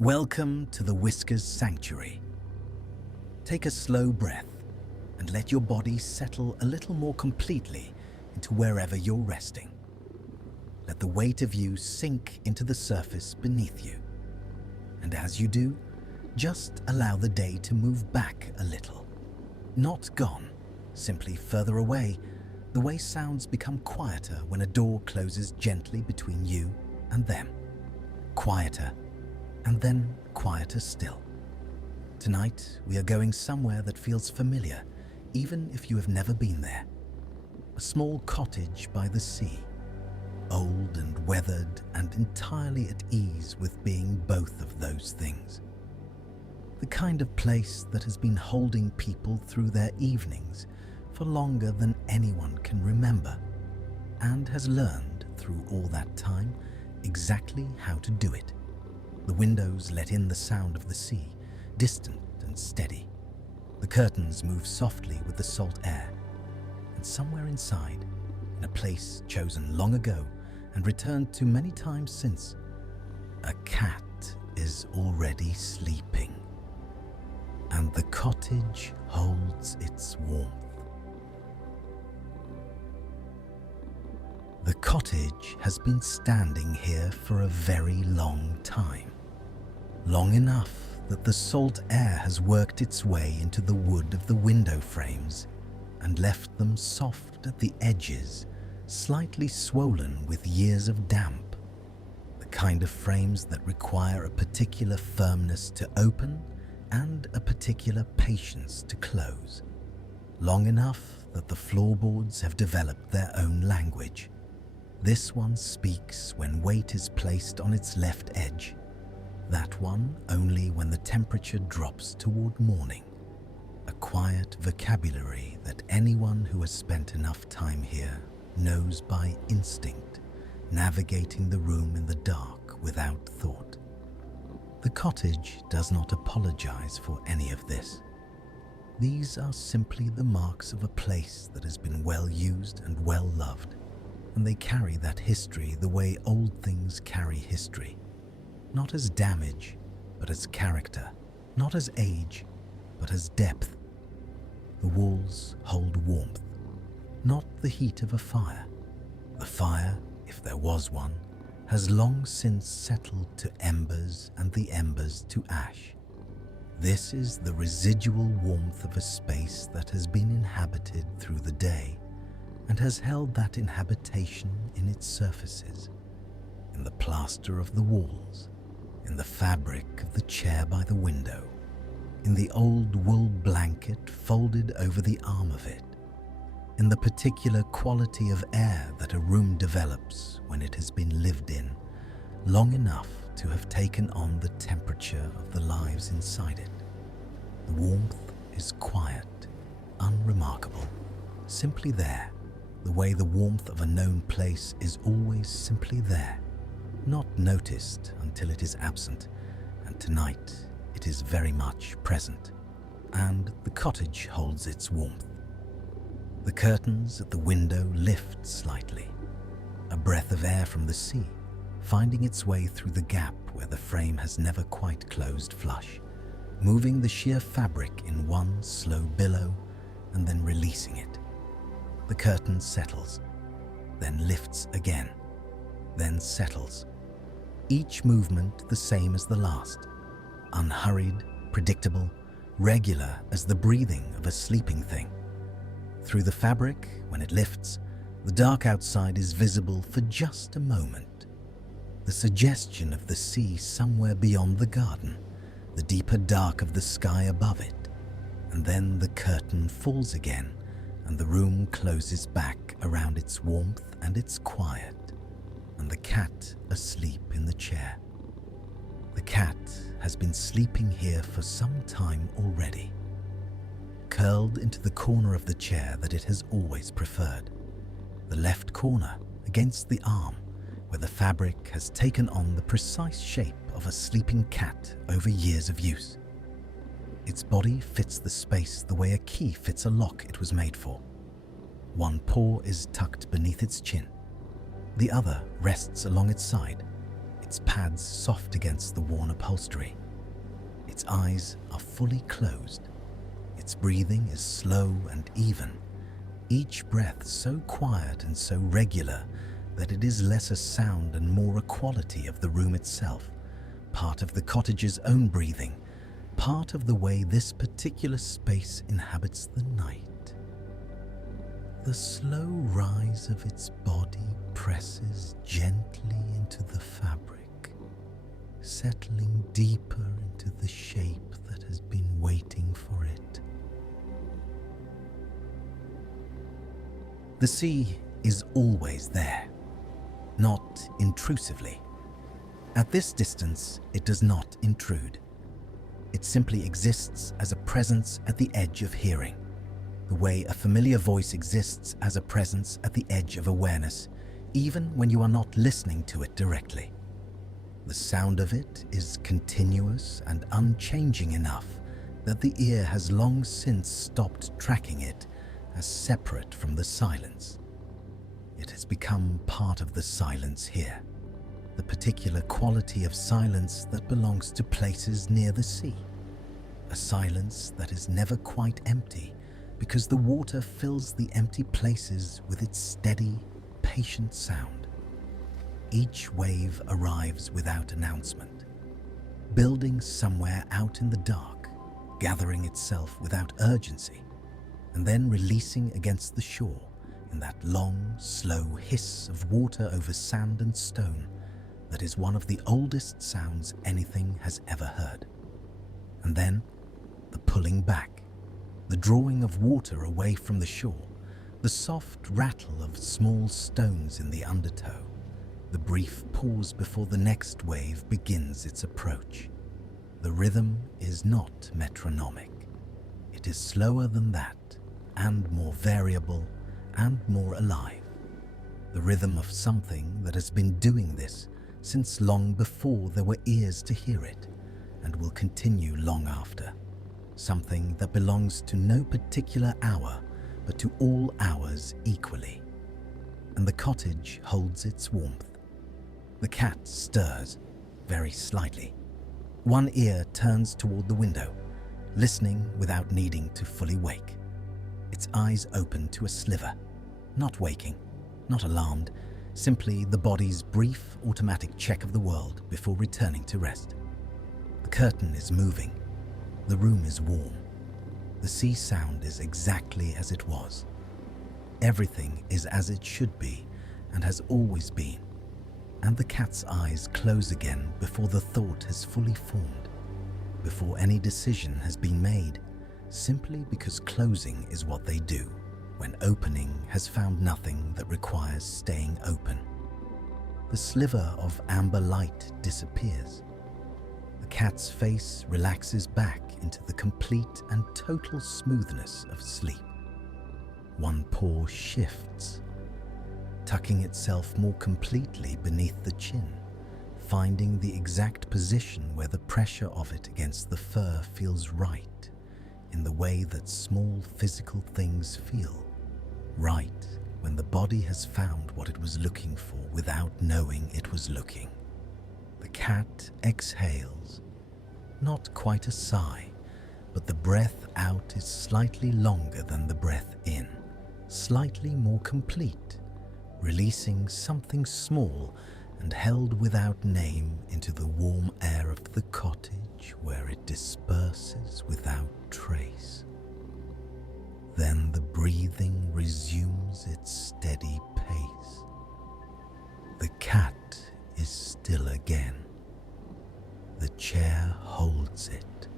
Welcome to the Whiskers Sanctuary. Take a slow breath and let your body settle a little more completely into wherever you're resting. Let the weight of you sink into the surface beneath you. And as you do, just allow the day to move back a little. Not gone, simply further away, the way sounds become quieter when a door closes gently between you and them. Quieter, and then quieter still. Tonight, we are going somewhere that feels familiar, even if you have never been there. A small cottage by the sea, old and weathered and entirely at ease with being both of those things. The kind of place that has been holding people through their evenings for longer than anyone can remember, and has learned through all that time exactly how to do it. The windows let in the sound of the sea, distant and steady. The curtains move softly with the salt air, and somewhere inside, in a place chosen long ago and returned to many times since, a cat is already sleeping, and the cottage holds its warmth. The cottage has been standing here for a very long time. Long enough that the salt air has worked its way into the wood of the window frames and left them soft at the edges, slightly swollen with years of damp. The kind of frames that require a particular firmness to open and a particular patience to close. Long enough that the floorboards have developed their own language. This one speaks when weight is placed on its left edge, that one only when the temperature drops toward morning. A quiet vocabulary that anyone who has spent enough time here knows by instinct, navigating the room in the dark without thought. The cottage does not apologize for any of this. These are simply the marks of a place that has been well used and well loved. And they carry that history the way old things carry history. Not as damage, but as character. Not as age, but as depth. The walls hold warmth, not the heat of a fire. The fire, if there was one, has long since settled to embers and the embers to ash. This is the residual warmth of a space that has been inhabited through the day and has held that inhabitation in its surfaces, in the plaster of the walls, in the fabric of the chair by the window, in the old wool blanket folded over the arm of it, in the particular quality of air that a room develops when it has been lived in long enough to have taken on the temperature of the lives inside it. The warmth is quiet, unremarkable, simply there. The way the warmth of a known place is always simply there, not noticed until it is absent, and tonight it is very much present, and the cottage holds its warmth. The curtains at the window lift slightly, a breath of air from the sea, finding its way through the gap where the frame has never quite closed flush, moving the sheer fabric in one slow billow and then releasing it. The curtain settles, then lifts again, then settles. Each movement the same as the last, unhurried, predictable, regular as the breathing of a sleeping thing. Through the fabric, when it lifts, the dark outside is visible for just a moment. The suggestion of the sea somewhere beyond the garden, the deeper dark of the sky above it, and then the curtain falls again, and the room closes back around its warmth and its quiet, and the cat asleep in the chair. The cat has been sleeping here for some time already, curled into the corner of the chair that it has always preferred, the left corner against the arm, where the fabric has taken on the precise shape of a sleeping cat over years of use. Its body fits the space the way a key fits a lock it was made for. One paw is tucked beneath its chin. The other rests along its side. It its pads soft against the worn upholstery. Its eyes are fully closed. Its breathing is slow and even, each breath so quiet and so regular that it is less a sound and more a quality of the room itself, part of the cottage's own breathing, part of the way this particular space inhabits the night. The slow rise of its body presses gently into the fabric, settling deeper into the shape that has been waiting for it. The sea is always there, not intrusively. At this distance, it does not intrude. It simply exists as a presence at the edge of hearing, the way a familiar voice exists as a presence at the edge of awareness, even when you are not listening to it directly. The sound of it is continuous and unchanging enough that the ear has long since stopped tracking it as separate from the silence. It has become part of the silence here, the particular quality of silence that belongs to places near the sea, a silence that is never quite empty because the water fills the empty places with its steady, patient sound. Each wave arrives without announcement, building somewhere out in the dark, gathering itself without urgency, and then releasing against the shore in that long, slow hiss of water over sand and stone that is one of the oldest sounds anything has ever heard. And then the pulling back, the drawing of water away from the shore, the soft rattle of small stones in the undertow, the brief pause before the next wave begins its approach. The rhythm is not metronomic. It is slower than that, and more variable and more alive. The rhythm of something that has been doing this since long before there were ears to hear it, and will continue long after. Something that belongs to no particular hour, but to all hours equally. And the cottage holds its warmth. The cat stirs, very slightly. One ear turns toward the window, listening without needing to fully wake. Its eyes open to a sliver, not waking, not alarmed, simply the body's brief automatic check of the world before returning to rest. The curtain is moving. The room is warm. The sea sound is exactly as it was. Everything is as it should be and has always been. And the cat's eyes close again before the thought has fully formed, before any decision has been made, simply because closing is what they do when opening has found nothing that requires staying open. The sliver of amber light disappears. The cat's face relaxes back into the complete and total smoothness of sleep. One paw shifts, tucking itself more completely beneath the chin, finding the exact position where the pressure of it against the fur feels right, in the way that small physical things feel. Right when the body has found what it was looking for without knowing it was looking. The cat exhales, not quite a sigh, but the breath out is slightly longer than the breath in, slightly more complete, releasing something small and held without name into the warm air of the cottage where it disperses without trace. Then the breathing resumes its steady pace. The cat is still again. The chair holds it.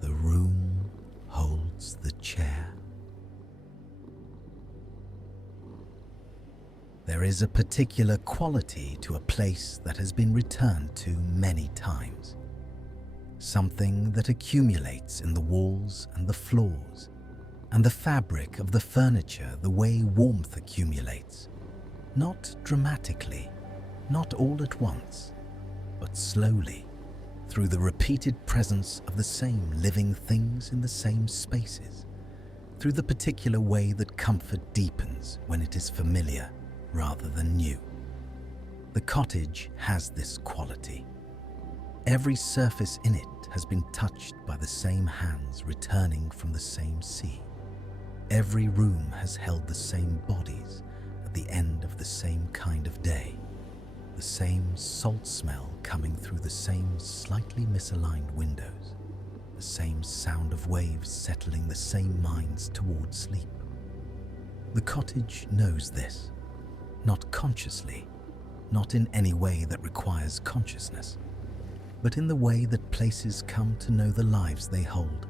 The room holds the chair. There is a particular quality to a place that has been returned to many times. Something that accumulates in the walls and the floors, and the fabric of the furniture the way warmth accumulates, not dramatically, not all at once, but slowly, through the repeated presence of the same living things in the same spaces, through the particular way that comfort deepens when it is familiar rather than new. The cottage has this quality. Every surface in it has been touched by the same hands returning from the same sea. Every room has held the same bodies at the end of the same kind of day. The same salt smell coming through the same slightly misaligned windows. The same sound of waves settling the same minds toward sleep. The cottage knows this, not consciously, not in any way that requires consciousness, but in the way that places come to know the lives they hold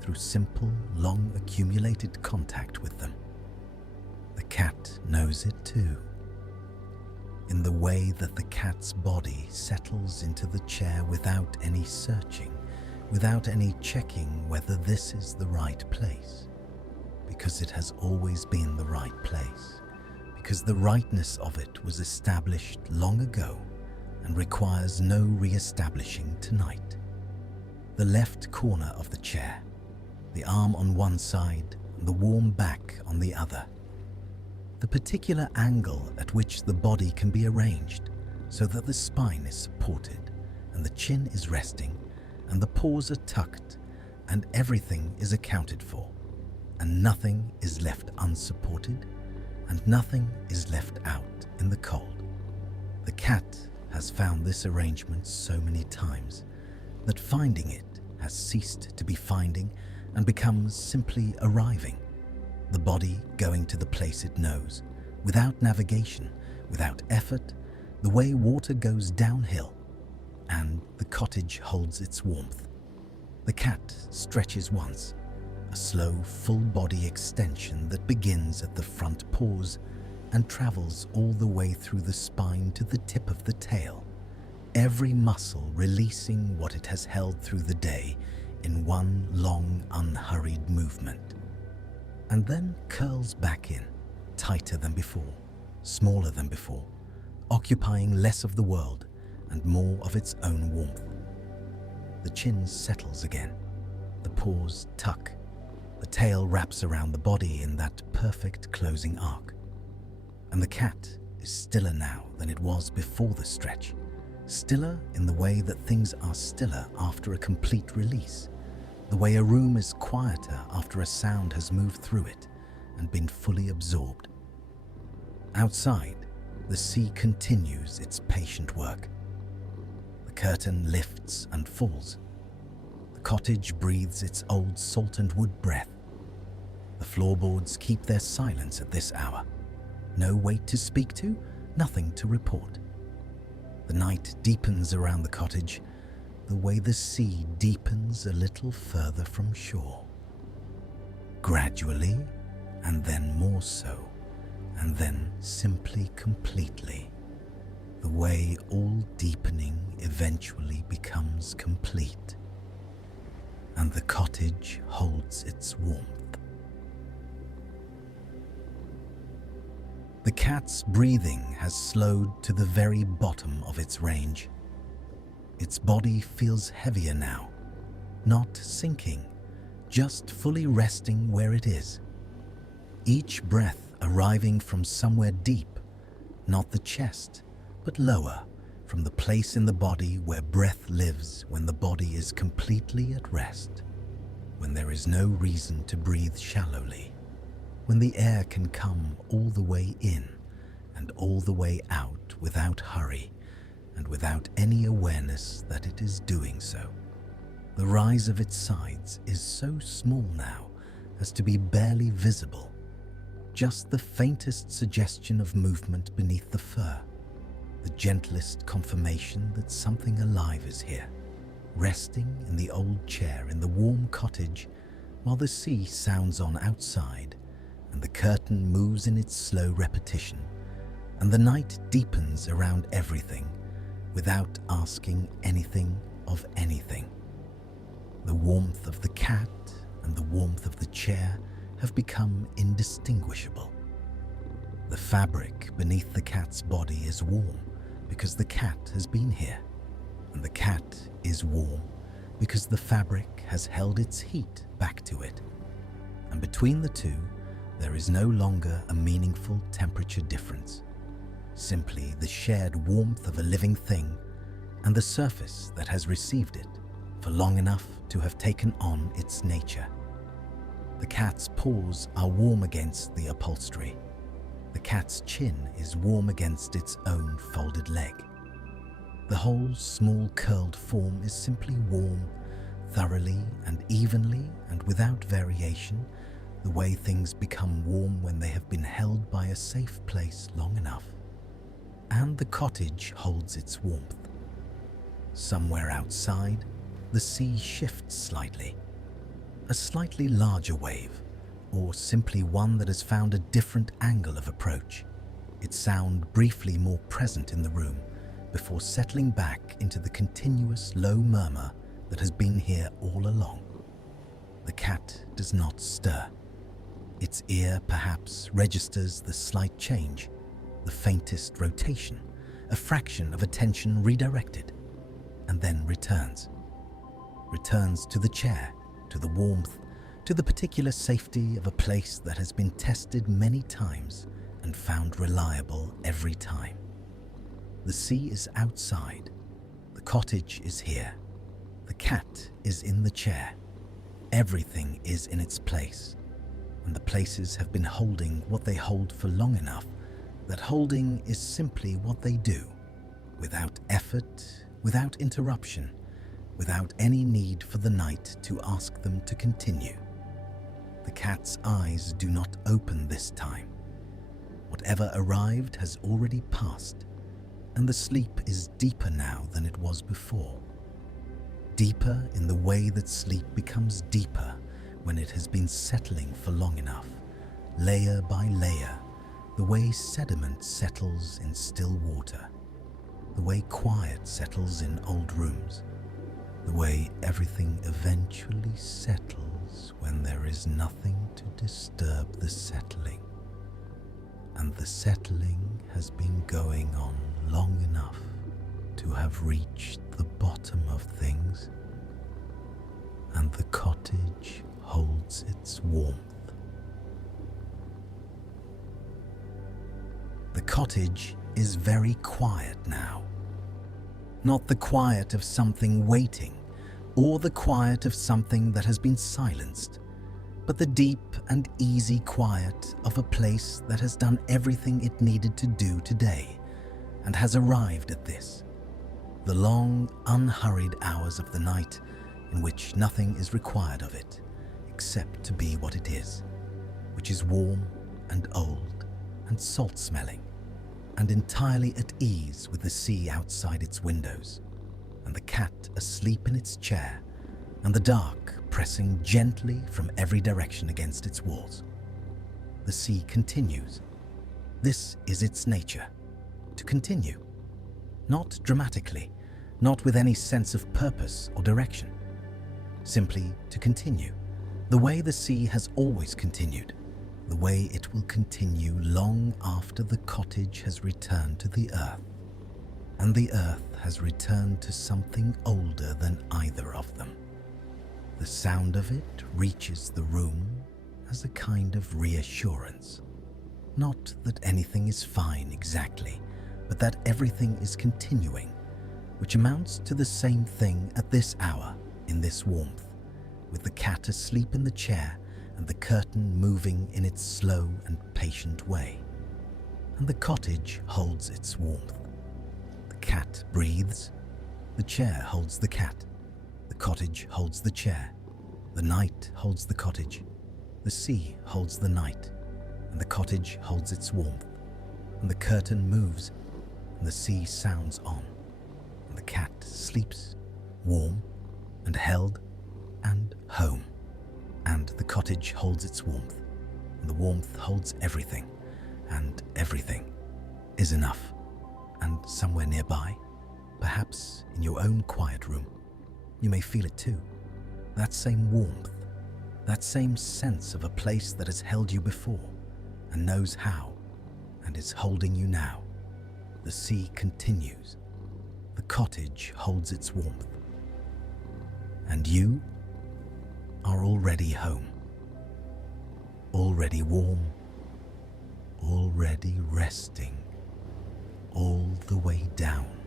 through simple, long accumulated contact with them. The cat knows it too. In the way that the cat's body settles into the chair without any searching, without any checking whether this is the right place, because it has always been the right place, because the rightness of it was established long ago and requires no re-establishing tonight. The left corner of the chair, the arm on one side and the warm back on the other. The particular angle at which the body can be arranged so that the spine is supported and the chin is resting and the paws are tucked and everything is accounted for and nothing is left unsupported and nothing is left out in the cold. The cat has found this arrangement so many times that finding it has ceased to be finding and becomes simply arriving, the body going to the place it knows, without navigation, without effort, the way water goes downhill, and the cottage holds its warmth. The cat stretches once, a slow, full-body extension that begins at the front paws and travels all the way through the spine to the tip of the tail, every muscle releasing what it has held through the day in one long, unhurried movement, and then curls back in, tighter than before, smaller than before, occupying less of the world and more of its own warmth. The chin settles again, the paws tuck, the tail wraps around the body in that perfect closing arc, and the cat is stiller now than it was before the stretch, stiller in the way that things are stiller after a complete release, the way a room is quieter after a sound has moved through it and been fully absorbed. Outside, the sea continues its patient work. The curtain lifts and falls. The cottage breathes its old salt and wood breath. The floorboards keep their silence at this hour. No wait to speak to, nothing to report. The night deepens around the cottage, the way the sea deepens a little further from shore. Gradually, and then more so, and then simply completely, the way all deepening eventually becomes complete, and the cottage holds its warmth. The cat's breathing has slowed to the very bottom of its range. Its body feels heavier now, not sinking, just fully resting where it is. Each breath arriving from somewhere deep, not the chest, but lower, from the place in the body where breath lives when the body is completely at rest, when there is no reason to breathe shallowly, when the air can come all the way in and all the way out without hurry and without any awareness that it is doing so. The rise of its sides is so small now as to be barely visible, just the faintest suggestion of movement beneath the fur, the gentlest confirmation that something alive is here, resting in the old chair in the warm cottage while the sea sounds on outside and the curtain moves in its slow repetition and the night deepens around everything without asking anything of anything. The warmth of the cat and the warmth of the chair have become indistinguishable. The fabric beneath the cat's body is warm because the cat has been here, and the cat is warm because the fabric has held its heat back to it. And between the two, there is no longer a meaningful temperature difference. simply the shared warmth of a living thing and the surface that has received it for long enough to have taken on its nature. The cat's paws are warm against the upholstery. The cat's chin is warm against its own folded leg. The whole small curled form is simply warm, thoroughly and evenly and without variation, the way things become warm when they have been held by a safe place long enough. And the cottage holds its warmth. Somewhere outside, the sea shifts slightly. A slightly larger wave, or simply one that has found a different angle of approach, its sound briefly more present in the room before settling back into the continuous low murmur that has been here all along. The cat does not stir. Its ear perhaps registers the slight change, the faintest rotation, a fraction of attention redirected, and then returns. Returns to the chair, to the warmth, to the particular safety of a place that has been tested many times and found reliable every time. The sea is outside. The cottage is here. The cat is in the chair. Everything is in its place. And the places have been holding what they hold for long enough that holding is simply what they do, without effort, without interruption, without any need for the night to ask them to continue. The cat's eyes do not open this time. Whatever arrived has already passed, and the sleep is deeper now than it was before. Deeper in the way that sleep becomes deeper when it has been settling for long enough, layer by layer, the way sediment settles in still water, the way quiet settles in old rooms, the way everything eventually settles when there is nothing to disturb the settling. And the settling has been going on long enough to have reached the bottom of things, and the cottage holds its warmth. The cottage is very quiet now. Not the quiet of something waiting, or the quiet of something that has been silenced, but the deep and easy quiet of a place that has done everything it needed to do today and has arrived at this. The long, unhurried hours of the night in which nothing is required of it except to be what it is, which is warm and old and salt-smelling and entirely at ease with the sea outside its windows, and the cat asleep in its chair, and the dark pressing gently from every direction against its walls. The sea continues. This is its nature, to continue. Not dramatically, not with any sense of purpose or direction. Simply to continue, the way the sea has always continued, the way it will continue long after the cottage has returned to the earth, and the earth has returned to something older than either of them. The sound of it reaches the room as a kind of reassurance. Not that anything is fine exactly, but that everything is continuing, which amounts to the same thing at this hour, in this warmth, with the cat asleep in the chair and the curtain moving in its slow and patient way. And the cottage holds its warmth. The cat breathes. The chair holds the cat. The cottage holds the chair. The night holds the cottage. The sea holds the night. And the cottage holds its warmth. And the curtain moves, and the sea sounds on. And the cat sleeps, warm and held and home. And the cottage holds its warmth, and the warmth holds everything, and everything is enough. And somewhere nearby, perhaps in your own quiet room, you may feel it too. That same warmth, that same sense of a place that has held you before and knows how and is holding you now. The sea continues. The cottage holds its warmth. And you are already home, already warm, already resting all the way down.